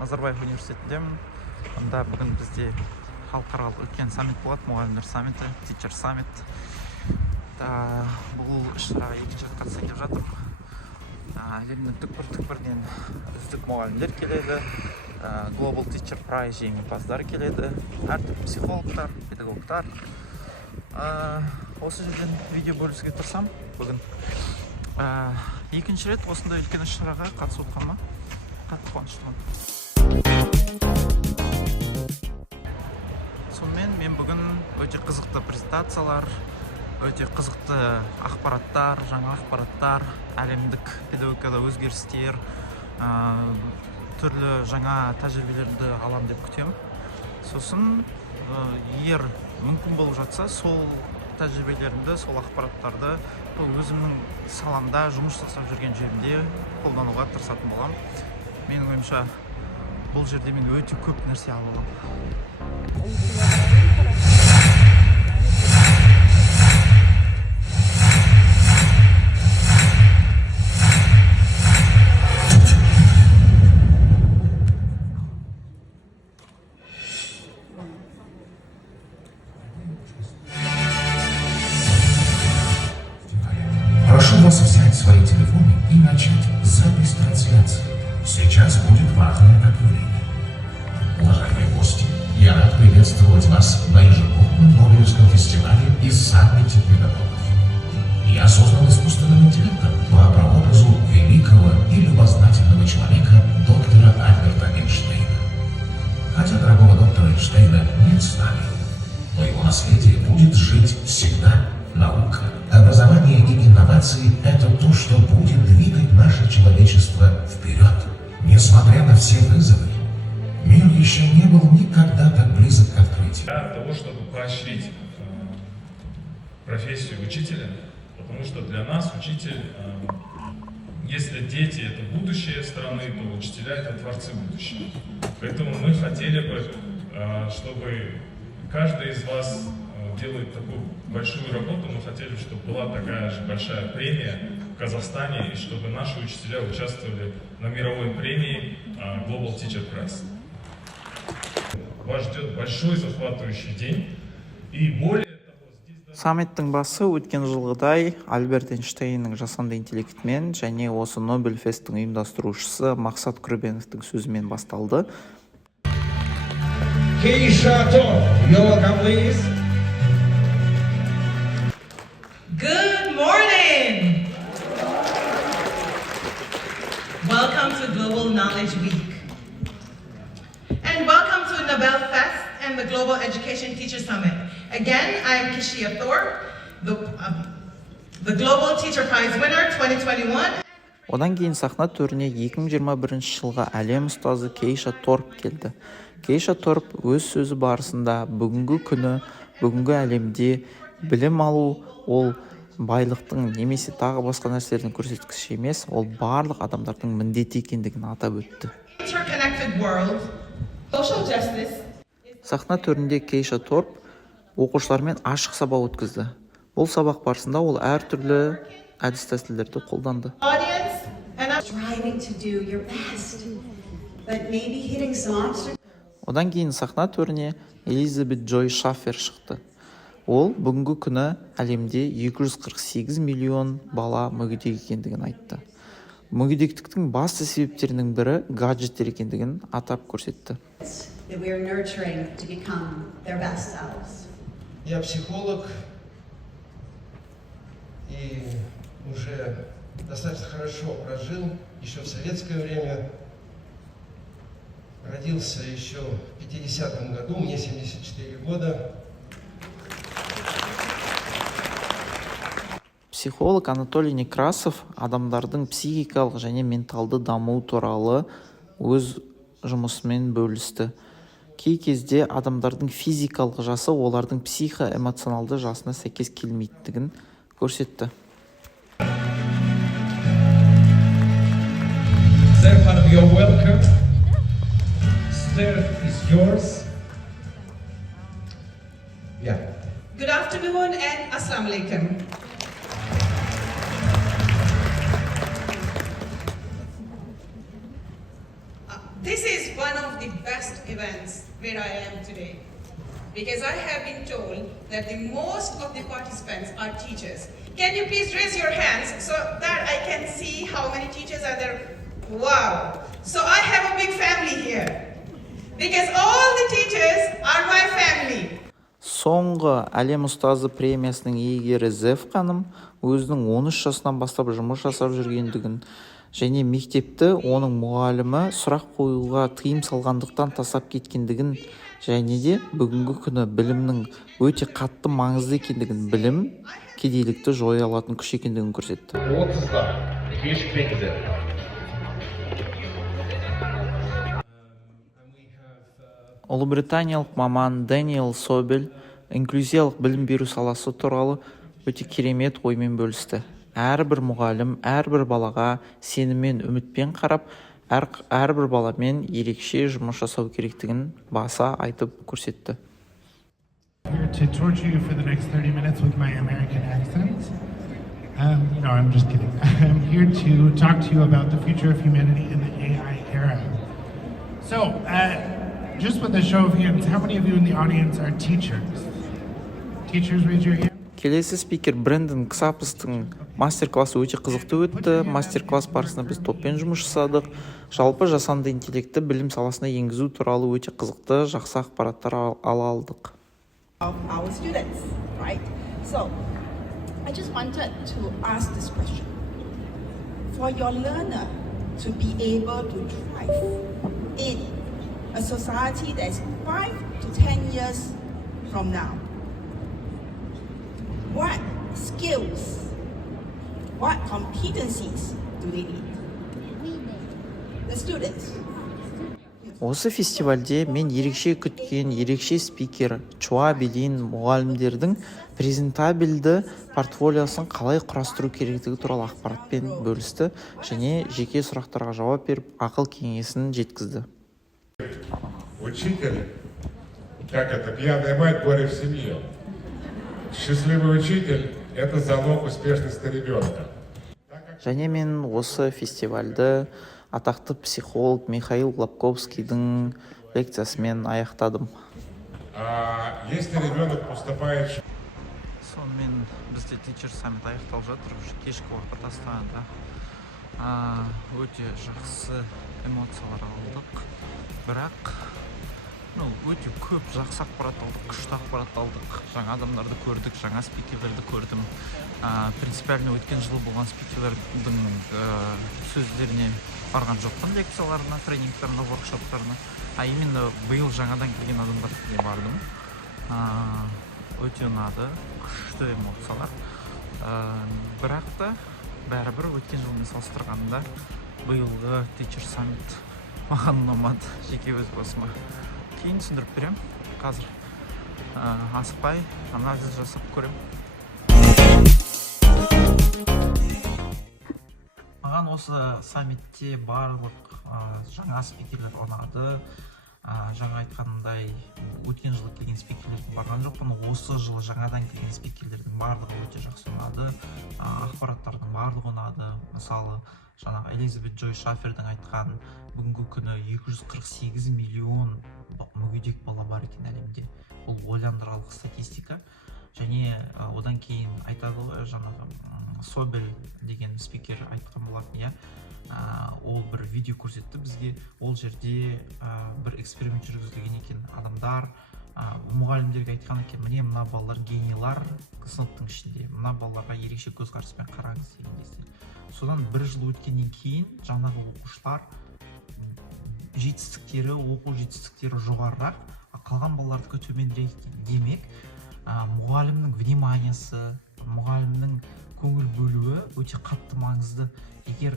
Назарбаев университетіндемін. Онда бүгін бізде халықаралық үлкен саммит болады, мұғалімдер саммиті, Teacher Summit. Бұл іс-шараға екінші рет қатысайын деп жатырмын. Әлемнің түкпір-түкпірінен үздік мұғалімдер келеді, Global Teacher Prize жеңімпаздары келеді, әртүрлі психологтар, педагогтар. Осы жерден видео бөлісуге тырысам бүгін. Екінші рет осындай үлкен іс-шараға қатысып отырғаныма қатты қуаныштымын. Сонымен мен бүгін өте қызықты презентациялар, өте қызықты ақпараттар, жаңа ақпараттар, әлемдік педагогикада өзгерістер, түрлі жаңа тәжірибелерді алам деп күтемін. Сосын, егер мүмкін болып жатса, сол тәжірибелерімді, сол ақпараттарды өзімнің саламда жұмыс жасап жүрген жерімде қолдануға тырысатын боламын. Менің ойымша, бұл жерде мен өте көп нәрсе ала аламын. Прошу вас взять свои телефоны и начать запись трансляции. Сейчас будет важное объявление. Уважаемые гости, я рад приветствовать вас на ежегодном Нобелевском фестивале и саммите педагогов. Я создан искусственным интеллектом по прообразу великого и любознательного человека доктора Альберта Эйнштейна. Хотя дорогого доктора Эйнштейна нет с нами, но его наследие будет жить всегда. Наука, образование и инновации – это то, что будет двигать наше человечество вперед. Несмотря на все вызовы, мир еще не был никогда так близок к открытию. Для того, чтобы поощрить профессию учителя, потому что для нас учитель, если дети – это будущее страны, то учителя – это творцы будущего. Поэтому мы хотели бы, чтобы каждый из вас делает такую большую работу, мы хотели, чтобы была такая же большая премия в Казахстане, и чтобы наши учителя участвовали на мировой премии Global Teacher Prize. Вас ждет большой захватывающий день, и более того, здесь... Саммиттің басы өткен жылғыдай Альберт Эйнштейннің жасанды интеллектімен және осы Нобель фесттің ұйымдастырушысы Мақсат Күрбеновтің сөзімен басталды. Keisha Torp, you're welcome, please. Good morning! Welcome to Global Knowledge Week. And welcome to Nobel Fest and the Global Education Teacher Summit. Again, I am Keisha Thorpe, the Global Teacher Prize winner 2021. Одан кейін сахна төріне 2021 жылға әлем ұстазы Кейша Торп келді. Кейша Торп өз сөзі барысында бүгінгі күні, бүгінгі әлемде білім алу ол байлықтың немесе тағы басқа нәрселердің көрсеткіші емес, ол барлық адамдардың міндеті екендігін атап өтті. Сахна төрінде Кейша Торп оқушылармен ашық сабақ өткізді. Бұл сабақ барысында ол әртүрлі әдіс-тәсілдерді қолданды. Одан кейін сахна төріне Элизабет Джой Шаффер шықты. Ол бүгінгі күні әлемде 248 миллион бала мүгедек екендігін айтты. Мүгедектіктің басты себептерінің бірі гаджеттер екендігін атап көрсетті. Я психолог и уже достаточно хорошо прожил еще в советское время. Родился еще в 50-м году, мне 74 года. Психолог Анатолий Некрасов адамдардың психикалық және менталды дамуы туралы өз жұмысымен бөлісті. Кей кезде адамдардың физикалық жасы олардың психо-эмоционалды жасына сәйкес келмейтіндігін көрсетті. You're welcome. Sir is yours. Yeah. Good afternoon and Assalamu alaikum. This is one the best events where I am today. Because I have been told that the most of the participants are teachers. Can you please raise your hands so that I can see how many teachers are there? Wow. So I have a big family here. Because all the teachers are my family. Соңғы әлем ұстазы премиясының иегері Зев ханым өзінің 13 жасынан бастап жұмыс жасап жүргендігін және мектепті оның мұғалімі сұрақ қоюға тыйым салғандықтан тастап кеткендігін және де бүгінгі күні білімнің өте қатты маңызды екендігін, білім кедейлікті жоя алатын күш екендігін көрсетті. 30'da beş bekle. Ұлыбританиялық маман Дэниел Собель инклюзиялық білім беру саласы туралы өте керемет оймен бөлісті. Әрбір мұғалім, әрбір балаға сеніммен, үмітпен қарап, әрбір баламен ерекше жұмыс жасау керектігін баса айтып көрсетті. Here to torture you for the next 30 minutes with my American accent. No, I'm just kidding. I'm here to talk to you about the future of humanity in the AI era. So, just with a show of hands, how many of you in the audience are teachers? Teachers, raise your hand. Келесі спикер Брэндон Ксапстың мастер-классы өте қызықты өтті. Мастер-класс барысында біз топпен жұмыс жасадық. Жалпы жасанды интеллектті білім саласына енгізу туралы өте қызықты, жақсы ақпараттар ала алдық. Of our students, right? So, I just wanted to ask this question. For your learner to be able to thrive in a society that's 5 to 10 years from now, what skills, what competencies do they need? The students. Осы фестивальде мен ерекше күткен ерекше спикер Чуа Билин мұғалімдердің презентабельді портфолиосын қалай құрастыру керектігі туралы ақпаратпен бөлісті және жеке сұрақтарға жауап беріп, ақыл кеңесін жеткізді. Учитель, как это, пьяная мать, горе в семье. Счастливый учитель – это залог успешности ребенка. Және мен осы фестивальді атақты психолог Михаил Глобковскийдің лекциясымен аяқтадым. Если ребенок поступает... Сонымен бізде Teacher Summit аяқталып жатыр, кешкі уақыт астанада. Өте жақсы эмоциялар алдық, бірақ өте көп жақсы ақпарат алдық, күшті ақпарат алдық. Жаңа адамдарды көрдік, жаңа спикерлерді көрдім. Принципиально өткен жылы болған спикерлердің сөздеріне барған жоқпын, лекцияларына, тренингтарына, воркшоптарына. Именно биыл жаңадан келген адамдарға бардым. Өте ұнады, күшті эмоциялар. Бірақ та бәрібір өткен жылмен салыстырғанда биылғы Teacher Summit маған ұнамады, жеке өз басыма. Кейін түсіндіріп берем. Қазір асықпай анализ жасап көрем. Маған осы саммитте барлық жаңа спикерлер ұнады. Жаңа айтқанымдай, өткен жылы келген спикерлердің барған жоқпын. Осы жылы жаңадан келген спикерлердің барлығы өте жақсы ұнады. Ақпараттардың барлығы ұнады. Мысалы, жаңағы Элизабет Джой Шафердің айтқан бүгінгі күні 248 миллион мүгедек бала бар екен әлемде. Бұл ойландырарлық статистика. Және одан кейін айтады ғой, жаңағы Собель деген спикер айтқан болатын, ол бір видео көрсетті бізге. Ол жерде бір эксперимент жүргізілген екен. Адамдар мұғалімдерге айтқан екен, міне мына балалар генийлар сыныптың ішінде, мына балаларға ерекше көзқараспен қараңыз деген кезде. Содан бір жыл өткеннен кейін жаңағы оқушылар оқу жетістіктері жоғарырақ, қалған балалардікі төменірек. Демек, мұғалімнің вниманиясы, мұғалімнің көңіл бөлуі өте қатты маңызды. Егер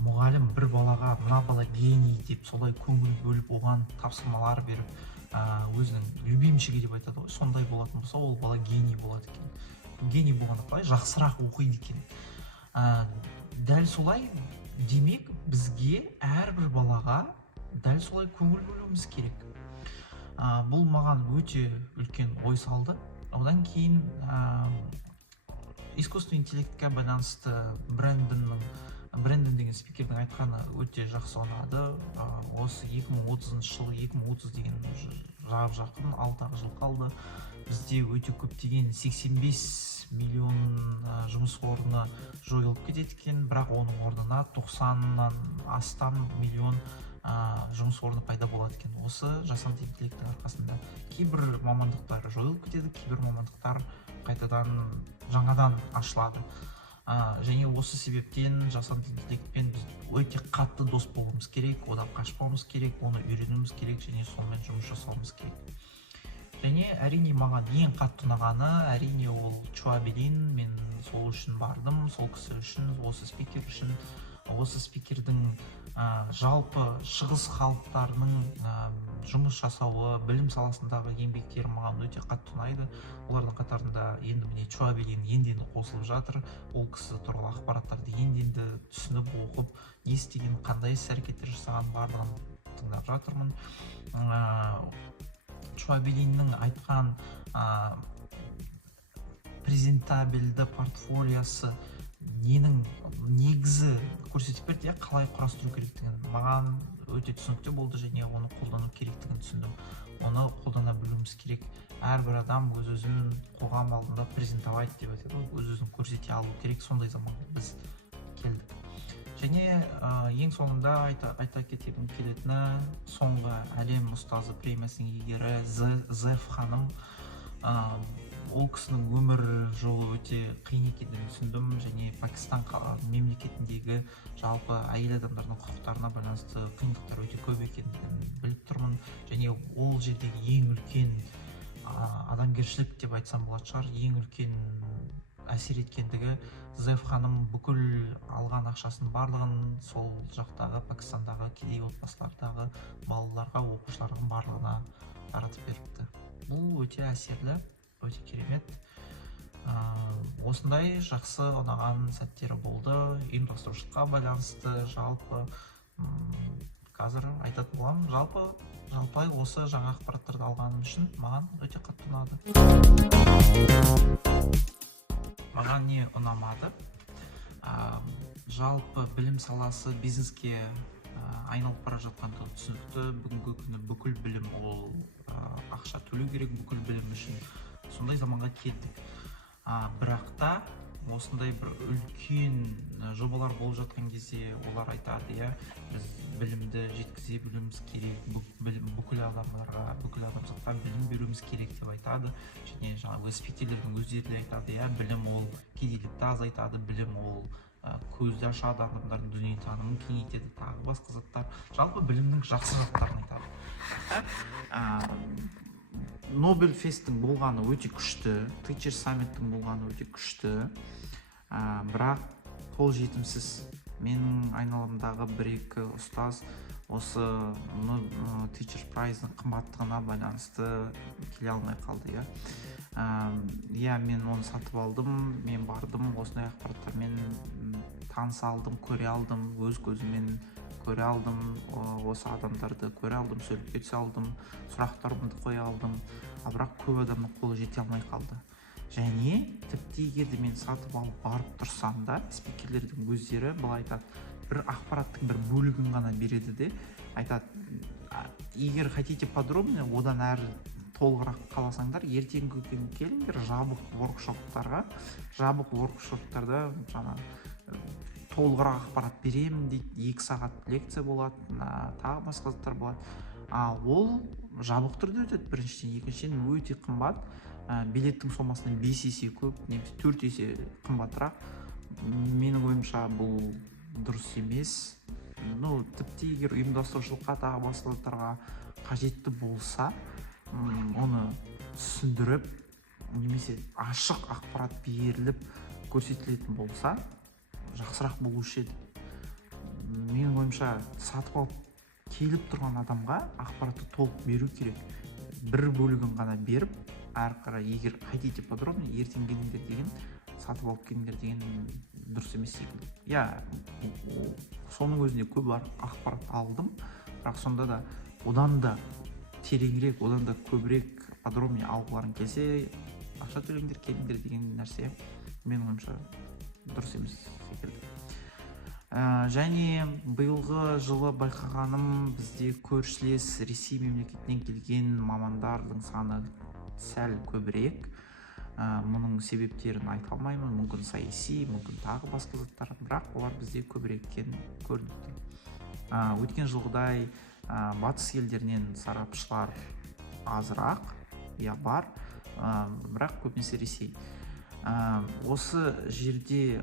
мұғалім бір балаға мына бала гений деп солай көңіл бөліп, оған тапсырмалар беріп, өзінің любимчигі деп айтады ғой, сондай болатын болса, ол бала гений болады екен. Гений болғанда қалай жақсырақ оқиды екен. Дәл солай, демек, бізге әрбір балаға дәл солай көңіл бөлуіміз керек. Бұл маған өте үлкен ой салды. Одан кейін искусственный интеллектке байланысты Брэндон деген деген спикердің айтқаны өте жақсы ұнады. Осы 2030 жыл, 2030 деген жақын 6 жыл қалды. Бізде өте көптеген 85 миллион жұмыс орны жойылып кетеді екен, бірақ оның орнына 90-нан астам миллион жұмыс орны пайда болады екен. Осы жасанды интеллекттің арқасында кейбір мамандықтар жойылып кетеді, кейбір мамандықтар қайтадан жаңадан ашылады. Және осы себептен жасанды интеллектпен біз өте қатты дос болуымыз керек, одан қашпауымыз керек, оны үйренуіміз керек және сонымен жұмыс жасауымыз керек. Және әрине маған ең қатты ұнағаны, әрине ол Чуа Белин. Мен сол үшін бардым, сол кісі үшін, осы спикер үшін. Осы спикердің жалпы шығыс халықтарының жұмыс жасауы, білім саласындағы еңбектері маған өте қатты ұнайды. Олардың қатарында енді міне Чуа Белин енді қосылып жатыр. Ол кісі туралы ақпараттарды енді түсініп оқып, не істеген, қандай іс-әрекеттер жасаған барлығын тыңдап жатырмын. Чуа Белиннің айтқан презентабельді портфолиясы ненің негізі көрсетіп берді, қалай құрастыру керектігін маған өте түсінікті болды және оны қолдану керектігін түсіндім. Оны қолдана білуіміз керек. Әрбір адам өз-өзін қоғам алдында презентовать деп айтады, өз-өзін көрсете алу керек. Сондай заманға біз келдік. Және ең соңында айта кеткім келетіні, соңғы әлем ұстазы премиясының иегері Зеф ханым. Ол кісінің өмір жолы өте қиын екенін түсіндім және Пакистан мемлекетіндегі жалпы әйел адамдардың құқықтарына байланысты қиындықтар өте көп екенін біліп тұрмын. Және ол жердегі ең үлкен адамгершілік деп айтсам болады шығар, ең үлкен әсер еткендігі Зеф ханым бүкіл алған ақшасын барлығын сол жақтағы Пакистандағы кедей отбасылардағы балаларға, оқушылардың барлығына таратып беріпті. Бұл өте әсерлі, өте керемет. Осындай жақсы ұнаған сәттері болды. Ұйымдастырушылыққа байланысты жалпы қазір айтатын боламын. Жалпы осы жаңа ақпараттарды алғаным үшін маған өте қатты ұнады. Маған не ұнамады? Жалпы білім саласы бизнеске айналып бара жатқанда түсінікті. Бүгінгі күні бүкіл білім ол ақша төлеу керек, бүкіл білім үшін сондай заманға келдік. Бірақ та осындай бір үлкен жобалар болып жатқан кезде олар айтады, біз білімді жеткізе білуіміз керек, бүкіл адамдарға, бүкіл адамзатқа білім беруіміз керек деп айтады. Және жаңағы спикерлердің өздері айтады, білім ол кедейлікті азайтады, білім ол көзді ашады, адамдардың дүниетанымын кеңейтеді, тағы басқа заттар. Жалпы білімнің жақсы заттарын айтады. Нобель фесттің болғаны өте күшті, Teacher Summit'тің болғаны өте күшті, бірақ қол жетімсіз. Менің айналамдағы бір-екі ұстаз осы Teacher Prize'ның қымбаттығына байланысты келе алмай қалды. Мен оны сатып алдым, мен бардым, осындай ақпараттармен таныса алдым, көре алдым, өз көзіммен көре алдым, осы адамдарды көре алдым, сөйлеп түсе алдым, сұрақтарымды қоя алдым, бірақ көп адамның қолы жете алмай қалды. Және тіпті егерде мен сатып алып барып тұрсам да, спикерлердің өздері былай айтады, бір ақпараттың бір бөлігін ғана береді де, айтады, егер хотите подробнее, одан әрі толығырақ қаласаңдар, ертеңгі күні келіңдер жабық воркшоптарда толығырақ ақпарат беремін дейді, 2 сағат лекция болады, тағы басқа заттар болады. Ол жабық түрде өтеді, біріншіден, екіншіден өте қымбат, билеттің сомасынан 5 есе көп, немесе 4 есе қымбатырақ. Менің ойымша бұл дұрыс емес. Тіпті егер ұйымдастырушылыққа тағы басқа заттарға қажетті болса, оны түсіндіріп, немесе ашық ақпарат беріліп көрсетілетін болса, жақсырақ болушы еді. Менің ойымша сатып алып келіп тұрған адамға ақпаратты толық беру керек. Бір бөлігін ғана беріп, әрі қарай егер хотите подробнее, ертең келіңдер деген, сатып алып келіңдер деген дұрыс емес секілді. Соның өзінде көп ақпарат алдым, бірақ сонда да одан да тереңірек, одан да көбірек подробнее алғыларың келсе, ақша төлеңдер, келіңдер деген нәрсе менің ойымша дұрыс емес секілді. Және биылғы жылы байқағаным, бізде көршілес Ресей мемлекетінен келген мамандардың саны сәл көбірек. Мұның себептерін айта алмаймын, мүмкін саяси, мүмкін тағы басқа заттар, бірақ олар бізде көбірек екені көрінді. Өткен жылғыдай батыс елдерінен сарапшылар азырақ, бар, бірақ көбінесе Ресей. Осы жерде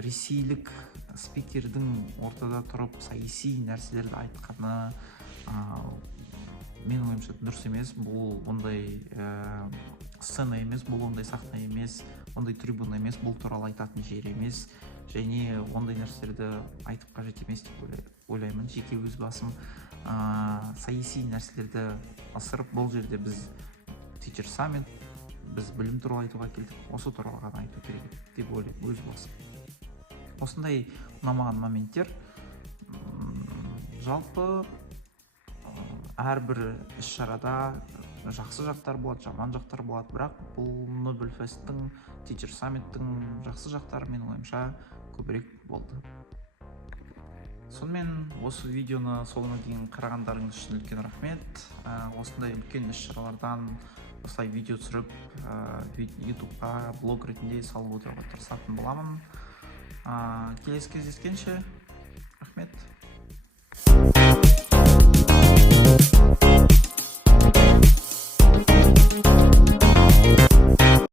ресейлік спикердің ортада тұрып саяси нәрселерді айтқаны менің ойымша дұрыс емес. Бұл ондай сцена емес, бұл ондай сахна емес, ондай трибуна емес, бұл туралы айтатын жер емес, және ондай нәрселерді айтып қажет емес деп ойлаймын. Жеке өз басым саяси нәрселерді асырып, бұл жерде біз Teacher Summit, біз білім туралы айтуға келдік, осы туралы ғана айту керек деп ойлаймын өз басым. Осындай ұнамаған моменттер. Жалпы әрбір іс-шарада жақсы жақтар болады, жаман жақтар болады, бірақ бұл Nobel Fest'тің, Teacher Summit'тің жақсы жақтары менің ойымша көбірек болды. Сонымен осы видеоны соңына дейін қарағандарыңыз үшін үлкен рахмет. Осындай үлкен іс-шаралардан осылай видео түсіріп, YouTube'a блог ретінде салып отыруға тырысатын боламын. Келесі кездескенше рахмет.